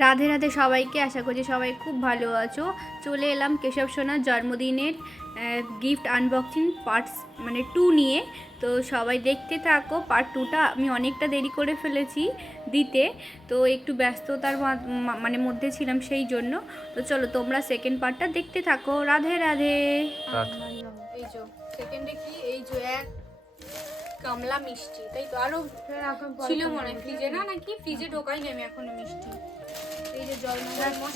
রাধে রাধে সবাইকে, আশা করছি সবাই খুব ভালো আছো। চলে এলাম কেশব সোনার জন্মদিনের গিফট আনবক্সিং পার্টস 2 নিয়ে। তো সবাই দেখতে থাকো। পার্ট 2টা আমি অনেকটা দেরি করে ফেলেছি দিতে, তো একটু ব্যস্ততার মধ্যে ছিলাম সেই জন্য। তো চলো তোমরা সেকেন্ড পার্টটা দেখতে থাকো। রাধে রাধে। এই যে সেকেন্ডে কি, এই যে এক কমলা মিষ্টি, তাই তো? আরো ছিল মনে হয় ফ্রিজে, না নাকি ফ্রিজে ঢোকাইনি আমি এখনো মিষ্টি। এই যে জল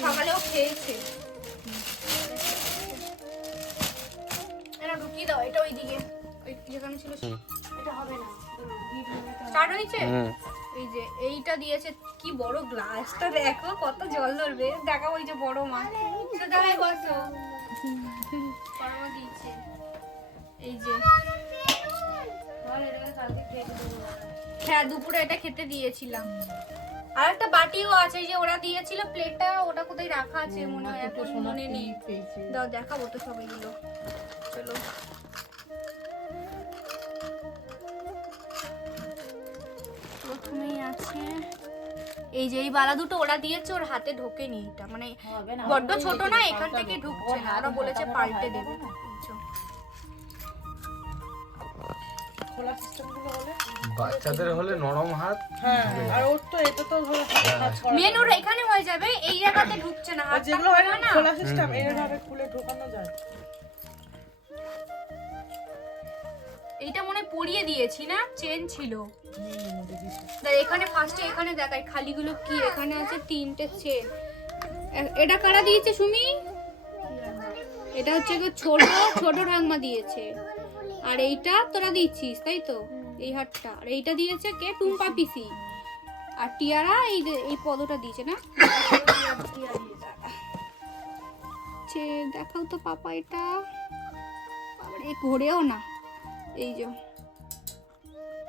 সকালেও খেয়েছে, এটা ঢুকিয়ে দাও। এটা ওইদিকে, ওই যেখানে ছিল এটা হবে না। স্টার্ট হয়েছে। এই যে এইটা দিয়েছে, কি বড় গ্লাসটা দেখো, কত জল ধরবে। দেখো ওই যে বড় মাছ, দাঁড়ায় বসো। বড় মা দিয়েছে। এই যে হ্যাঁ, দুপুরে এটা খেতে দিয়েছিলাম। আর একটা বাটিও আছে যে ওরা দিয়েছিল, প্লেটটা ওটা কোথায় রাখা আছে মনে হয়, এখন মনে নেই। দাও দেখাবো তো সবইগুলো। চলো প্রথমেই আছে এই যে এই বালা দুটো ওরা দিয়েছে, ওর হাতে ঢোকেনি। এটা মানে বড্ড ছোট না, এখান থেকে ঢুকছে না। ওরা বলেছে পাল্টে দেবে। বাচ্চাদের হলে নরম হাত, হ্যাঁ, আর ওর তো এটা তো ধরো হাত ছড়া মেন ওর এখানে হয়ে যাবে, এই জায়গাতে ঢুকছে না। হাত যেগুলো হয় না খোলা সিস্টেম, এইভাবে খুলে ঢোকানো যায়। এইটা মনে পরিয়ে দিয়েছি না, চেন ছিল। এখানে ফার্স্টে এখানে দেখাই খালিগুলো কি, এখানে আছে 3টে চেন। এটা কারা দিয়েছে সুমি? এটা হচ্ছে ছোট ছোট ঠাকমা দিয়েছে। আর এইটা তোরা দিচ্ছিস, তাই তো? এই হাতটা। আর এইটা দিয়েছে কে? টুম্পা পিসি। আর টিয়ারা এই পদটা দিয়েছে না। দেখাও তো পাপা এটা। এই ঘোরেও না, এই যে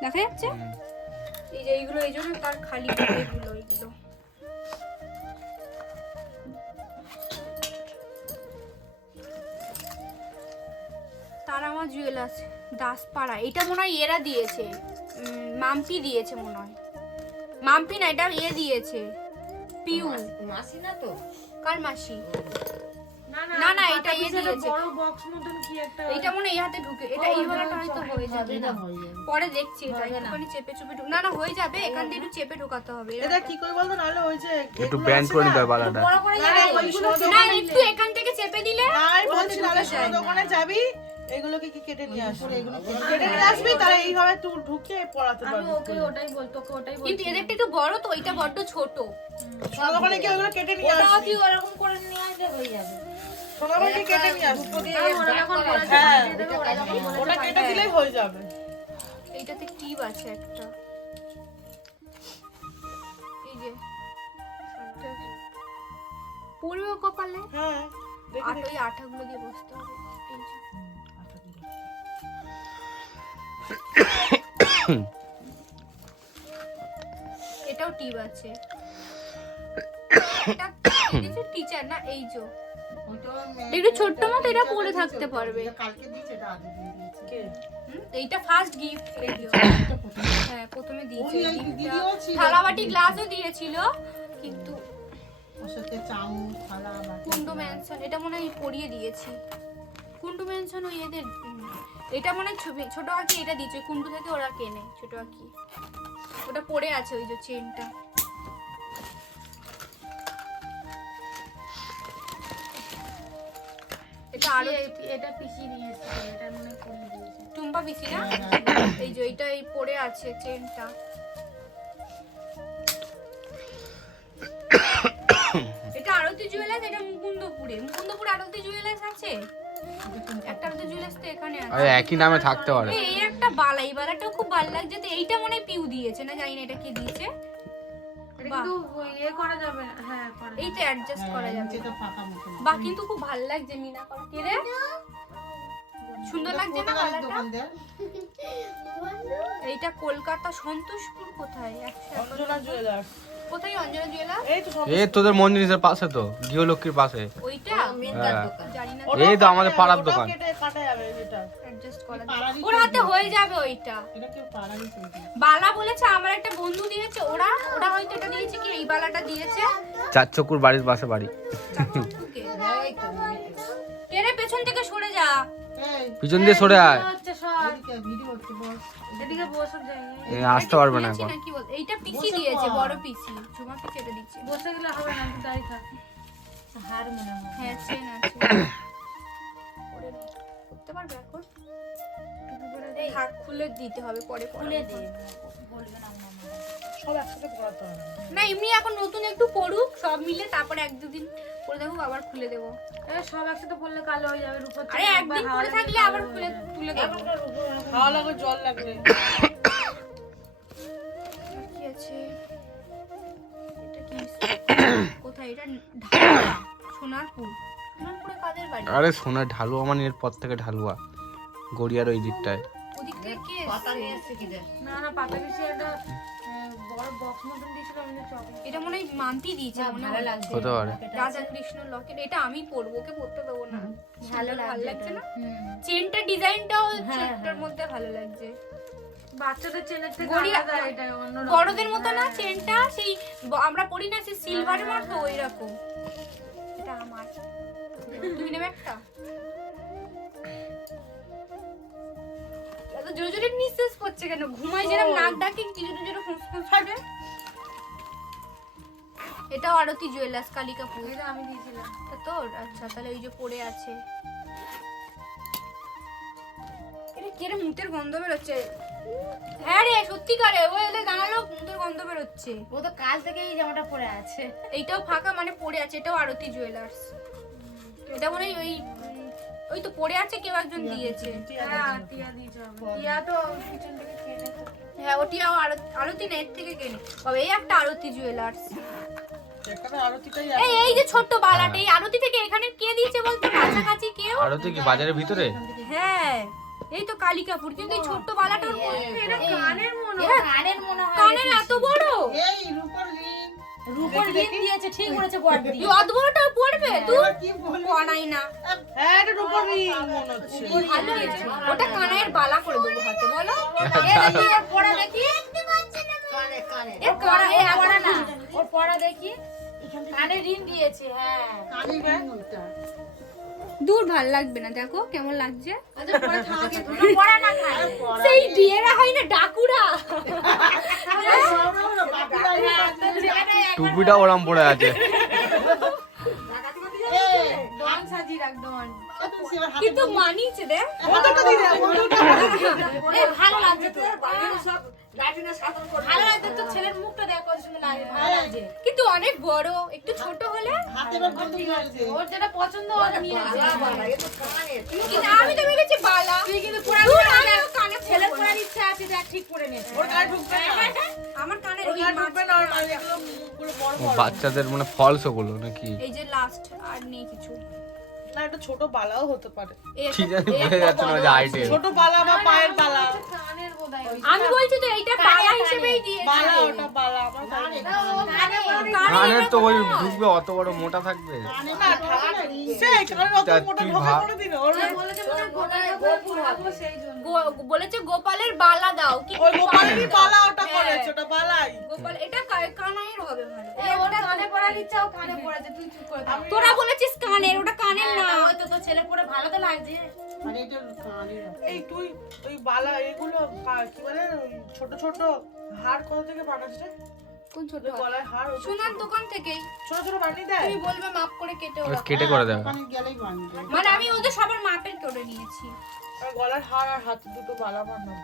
দেখা যাচ্ছে। এই যে এইগুলো, এই জন্য তার খালি এগুলো এইগুলো। তার আমার জুয়েলার্স দাসপাড়া, এটা মনে হয় এরা দিয়েছে, মাম্পি দিয়েছে মনে হয়। মাম্পি না, এটা দিয়েছে পিউ। মাসি না তো? কার মাসি? না না, এটা দিয়েছে বড় বক্স মতন কি একটা, এটা মনে এই হাতে ঢুকে। এটা এই ওলাটা হয়তো হয়ে যাবে না, পরে দেখছি। এটা একটুখানি চেপে চেপে না না হয়ে যাবে, এখান থেকে একটু চেপে ঢোকাতে হবে। এটা কি করে বলতো, নালে ওই যে একটু ব্যান্ড করে নিতে বালাটা। বড় করে যাবে না, একটু এখান থেকে চেপে দিলে। আর বলছি নালে সোনা দোকানে যাবি, এগুলোকে কি কেটে নিয়ে আসবি, এগুলো কেটে নিয়ে আসবি, তাহলে এইভাবে তুই ঢুকিয়ে পড়াতে পারবি। আমি ওকে ওটাই বলতো, ওকে ওটাই বলতো। কিন্তু এদেরটা একটু বড় তো, ওইটা বড্ড ছোট। সোনা দোকানে কি ওগুলো কেটে নিয়ে ওটাও আসবি? তুই ওরকম করে নিয়ে আসলে হয়ে যাবে। সোনা দোকানে কেটে নিয়ে আসবি। ওরা যখন বলেছে হ্যাঁ, পাঠিয়ে দেবে, ওরা যখন বলেছে ওটা কেটে দিলেই হয়ে যাবে। এইটাতে টিপ আছে একটা, এই যে পড়বে কপালে। হ্যাঁ, দেখি আর ওই আঠাগুলো দিয়ে বসতে হবে। এই যে এটাও টিপ আছে। এটা কিছু টিচার না, এই যে একটু ছোট্ট মতো, এটা পরে থাকতে পারবে। কে? এইটা ফার্স্ট গিফট। এই যে হ্যাঁ, প্রথমে দিয়েছে থালাবাটি, গ্লাসও দিয়েছিল, কিন্তু কুন্ডু ম্যানশন এটা মনে হয় পরিয়ে দিয়েছি। কুন্ডু ম্যানশন ওই এদের, এটা মনে হয় ছোট আঁকি এটা দিয়েছে কুন্ডু থেকে, ওরা কেনে ছোট আঁকি। ওটা পড়ে আছে ওই যে চেনটা। এটা আরো এটা পিসি নিয়ে এসেছে, এটা মনে করে দিয়েছে টুম্পা পিসি না। এই যে এটা এই পড়ে আছে চেনটা। এটা আরতি জুয়েলার্স, এটা মুকুন্দপুরে আরতি জুয়েলার্স আছে। একটা আরতি জুয়েলার্স তো এখানে আছে, আরে একই নামে থাকতে পারে। এই একটা বালা, এই বালাটাও খুব ভালো লাগছে। তো এইটা মনে হয় পিউ দিয়েছে, না জানি না এটা কি দিয়েছে। কিন্তু ইয়ে করা যাবে না। হ্যাঁ, করা যাবে। এইটা অ্যাডজাস্ট করা যাবে। বা কিন্তু খুব ভালো লাগছে মিনা করা। কি রে, সুন্দর লাগছে না কালারটা? এইটা কলকাতা সন্তোষপুর কোথায়? অঞ্জনা জুয়েলার্স। কোথায় অঞ্জনা জুয়েলার্স? এই তো এই তোদের মন্দিরের পাশে তো, গৃহলক্ষ্মীর পাশে। ওইটা হ্যাঁ। জানি না, এই তো আমাদের পাড়ার দোকান। কেটে কাটা যাবে এটা। অ্যাডজাস্ট করা যাবে। ওর হাতে হয়ে যাবে ওইটা। এটা কি পারানি চলবে? বালা বলেছে, আমার একটা বন্ধু দিয়েছে, ওরা হয়তো এটা দিয়েছে কি এই বালাটা দিয়েছে। চার চকুর বাড়ির পাশে বাড়ি। কে রে পেছন থেকে সরে যা। পিছন দিয়ে সরে আয়, হচ্ছে সব এদিকে বসে যাই আসতে পারবে না দিয়েছি এখন। না, কি বল এইটা পিসি দিয়েছে, বড় পিসি ঝুমা পিসি এটা দিচ্ছে। বসে গেলে হবে না তুই দাঁড়িয়ে থাক হার মনে হয় হ্যাঁ চেন আছে। পরে নাও। করতে পারবে এখন? এই হাত খুলে দিতে হবে, পরে খুলে দে। সব একসাথে পড়াতে হবে না এমনি এখন নতুন একটু পড়ুক সব মিলে, তারপরে এক দুদিন পরে দেখো আবার খুলে দেবো। সব একসাথে পড়লে কালো হয়ে যাবে রূপর আরে একদিন পরে থাকলে আবার খুলে তুলে দেবো। খাওয়া লাগবে, জল লাগবে। কি আছে এটা? কি কোথায় এটা? ঢালুয়া, সোনারপুর। সোনারপুরে কাদের বাড়ি? আরে সোনার ঢালুয়া মানে এর পর থেকে ঢালুয়া, গড়িয়ার ওই দিকটায়। ওদিক থেকে কে এসেছে? না না পাতা কিছু একটা বড় বক্স মতন দিয়েছিল আমি চকলেট এটা মনে হয় মান্তি দিয়েছে, মনে হয় হতে পারে। রাজা কৃষ্ণ লকেট। এটা আমি পরবো, ওকে পরতে দেবো না। ভালো লাগছে না? চেনটা ডিজাইনটাও ছোটটার মধ্যে ভালো লাগছে। বাচ্চাদের চেনের থেকে গড়িয়া- আলাদা এটা অন্য বড়দের মতো না চেনটা, সেই আমরা পরি না সেই সিলভারের মতো ওই রকম। এটা আমার, তুমি নেবে একটা? এত জোরে জোরে নিঃশ্বাস পড়ছে কেন? ঘুমাই যেরকম নাক ডাকে কি জোরে জোরে ফুঁসফুঁস করে। এটা আরতি জুয়েলার্স কালিকাপুর। এটা আমি দিয়েছিলাম তা তোর? আচ্ছা তাহলে ওই যে পড়ে আছে। এটা কেরে মুতের গন্ধ বেরোচ্ছে। হ্যাঁ রে সত্যিকারে, ও এলে দাঁড়ালো মুতের গন্ধ বেরোচ্ছে। ও তো কাল থেকে এই জামাটা পরে আছে। এইটাও ফাঁকা মানে পড়ে আছে। এটাও আরতি জুয়েলার্স। এটা মনে হয় ওই তো পড়ে আছে, কেউ একজন দিয়েছে। হ্যাঁ টিয়া দিয়েছে টিয়া তো পিছন থেকে চেনে তো হ্যাঁ ওটিও আরতি না, এর থেকে কেনে। তবে এই একটা আরতি জুয়েলার্স। এখানে আরতিটাই এই যে ছোট্ট বালাটা, এই আরতি থেকে এখানে কে দিয়েছে বলতো? কাছাকাছি কেউ? আর ওতে কি বাজারের ভিতরে? হ্যাঁ এই তো কালিকাপুর, কিন্তু এই ছোট্ট বালাটার মধ্যে এটা কানের মনে এরা কানের মনে হয় কানের এত বড়? এই রূপর রিং। রূপর রিং দিয়েছে, ঠিক বলেছে বড়দি। এই অত বড়টা পড়বে তুই? কি বলি? পড়াই না। হ্যাঁ এটা রূপর রিং মনে হচ্ছে। ভালো হয়েছে। ওটা কানের বালা করে দেবো হাতে, বলো? পড়া দেখি। কানে কানে। এ পড়া না। ওর পড়া দেখি। কানে রিং দিয়েছে, হ্যাঁ। কানে রিং ওইটা। দূর ভাল লাগবে না, দেখো কেমন লাগছে। আচ্ছা পড়া থাকে তো। পড়া না খায়। সেই বিয়েরা হয় না ডাকুরা, টুপিটা ওরম পড়ে আছে। ডন সাজি রাখ ডন কিন্তু মানিয়েছে দেখ। কতটা দিলে? এ ভালো লাগছে তো। সব লাইটিনা সাধন করে। ভালো লাগছে তো, ছেলের মুখটা দেখ কত সুন্দর লাগে। ভালো লাগছে। কিন্তু অনেক বড়, একটু ছোট হলে। হাতে এবার বন্ধু লাগছে। ওর যেটা পছন্দ ওর নিয়েছে। কিন্তু আমি তো ভেবেছি বালা। তুই কিন্তু পড়া দূর, আমিও কানে ছেলের পড়বো। পড়ার ইচ্ছা আছে, দেখ ঠিক করে নিয়েছে। ওর গায়ে ঢুকবে না। আমার কানের ওর এই গায়ে ঢুকবে না, ওর মাঝখানে এগুলো মুখগুলো বড় ও বড়। বাচ্চাদের মানে ফলস ওগুলো নাকি? এই যে লাস্ট আর নেই কিছু। না এটা ছোট বালাও হতে পারে। এই ঠিক আছে, এই বোঝা যাচ্ছে না যে আইটেম। ছোট বালা বা পায়ের বালা। কানের বোধহয় আমি বলছি তো এইটা বালা হিসেবেই দিয়েছে। বালা ওটা বালা আমার জানি না। কানের তো ওই ঢুকবে, অত বড় মোটা থাকবে। না ঠাকুর সেই কানের অত তা মোটা তুই কথা ভাব। বলে দিল। ওর বলেছে মনে গোটায় গোপুর হবে সেই জন্য বলেছে গোপালের বালা দাও। কি ওই গোপালেরই বালা ওটা করেছে, ওটা বালাই। গোপাল এটা কানাইয়ের হবে ভালো। ওর কানে পড়ার ইচ্ছা, ও কানে পড়েছে, তুই চুপ করে থাক। তোরা বলেছিস কানের, ওটা কানের না। ওই তো তোর ছেলে পড়ে ভালো তো লাগছে। এই তুই ওই বালা এগুলো কি বলে ওই ছোট ছোট হাড় কোথা থেকে বানাস রে? কোন ছোট ওই গলায় হাড় ওই সোনার দোকান থেকে ছোট ছোট বানিয়ে দেয়। তুমি বলবে মাপ করে কেটে ওই ওরা। কেটে করে দেবে। মানে আমি ওদের সবার মাপের করে নিয়েছি। আর গলার হাড় আর হাত দুটো বালা বানাবো।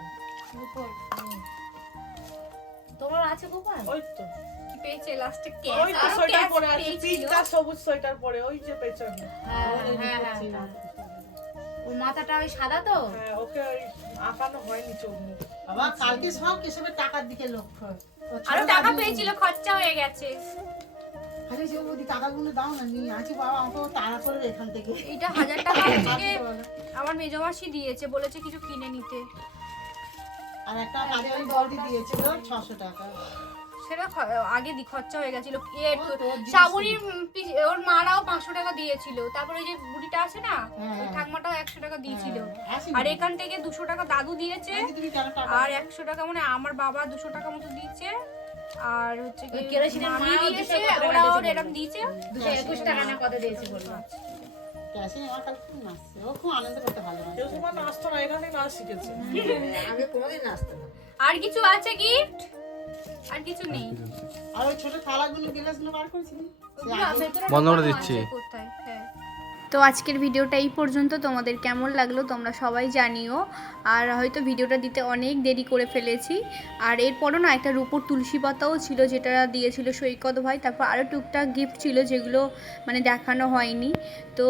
তোমার আছে গোপাল? ওই তো কি পেয়েছে লাস্টে ওই তো সোয়েটার পরে আছে, পিঙ্ক আর সবুজ সোয়েটার পরে ওই যে পেছনে। হ্যাঁ। ওর মাথাটা ওই সাদা তো। হ্যাঁ ওকে ওই আঁকানো হয়নি চোখ মুখ। বাবা কালকে সব কেশবের টাকার দিকে লক্ষ্য। আরো টাকা পেয়েছিল, খরচা হয়ে গেছে। আরে যে বৌদি টাকাগুলো দাও না, নিয়ে আছি বাবা, আমাকে তাড়া করে এখান থেকে। এইটা 1000 টাকা থেকে আমার মেজমাসি দিয়েছে, বলেছে কিছু কিনে নিতে। আর একটা কাজের বৌদি দিয়েছিল 600 টাকা। সেটা আগে খরচা হয়ে গেছিল। শ্রাবণীর ওর মারাও 500 টাকা দিয়েছিল। তারপরে ওই যে বুড়িটা আছে না, ওই ঠাকমাটাও 100 টাকা দিয়েছিল। আর এখান থেকে 200 টাকা দাদু দিয়েছে, তুমি কেন টাকা আর 100 টাকা মানে আমার বাবা 200 টাকা মতো দিয়েছে। আর হচ্ছে কি ওই কেরোসিনের মামি মাও দিয়েছে, 200 টাকা ওরাও দিয়েছে। এরকম দিয়েছে। 221 টাকা না কত দিয়েছে বললো। ক্যাশে আমার কাল খুব নাচছে, ও খুব আনন্দ করতে ভালোবাসে। কেউ তোমার নাচতো না, এখান থেকে নাচ শিখেছে। আমি কোনোদিন নাচতাম না। আর কিছু আছে গিফট? আর কিছু নেই। আর ওই ছোট থালাগুলো গিলাসগুলো বার করেছিলি? বন্ধ করে দিচ্ছি। কোথায়? হ্যাঁ। তো আজকের ভিডিওটা এই পর্যন্ত। তোমাদের কেমন লাগলো তোমরা সবাই জানিও। আর হয়তো ভিডিওটা দিতে অনেক দেরি করে ফেলেছি। আর এরপরও না একটা রূপোর তুলসী পাতাও ছিল, যেটা দিয়েছিল সৈকত ভাই। তারপর আরও টুকটাক গিফট ছিল যেগুলো মানে দেখানো হয়নি। তো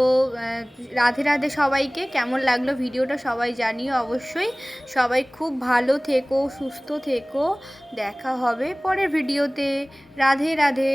রাধে রাধে সবাইকে। কেমন লাগলো ভিডিওটা সবাই জানিও অবশ্যই। সবাই খুব ভালো থেকো, সুস্থ থেকো। দেখা হবে পরের ভিডিওতে। রাধে রাধে।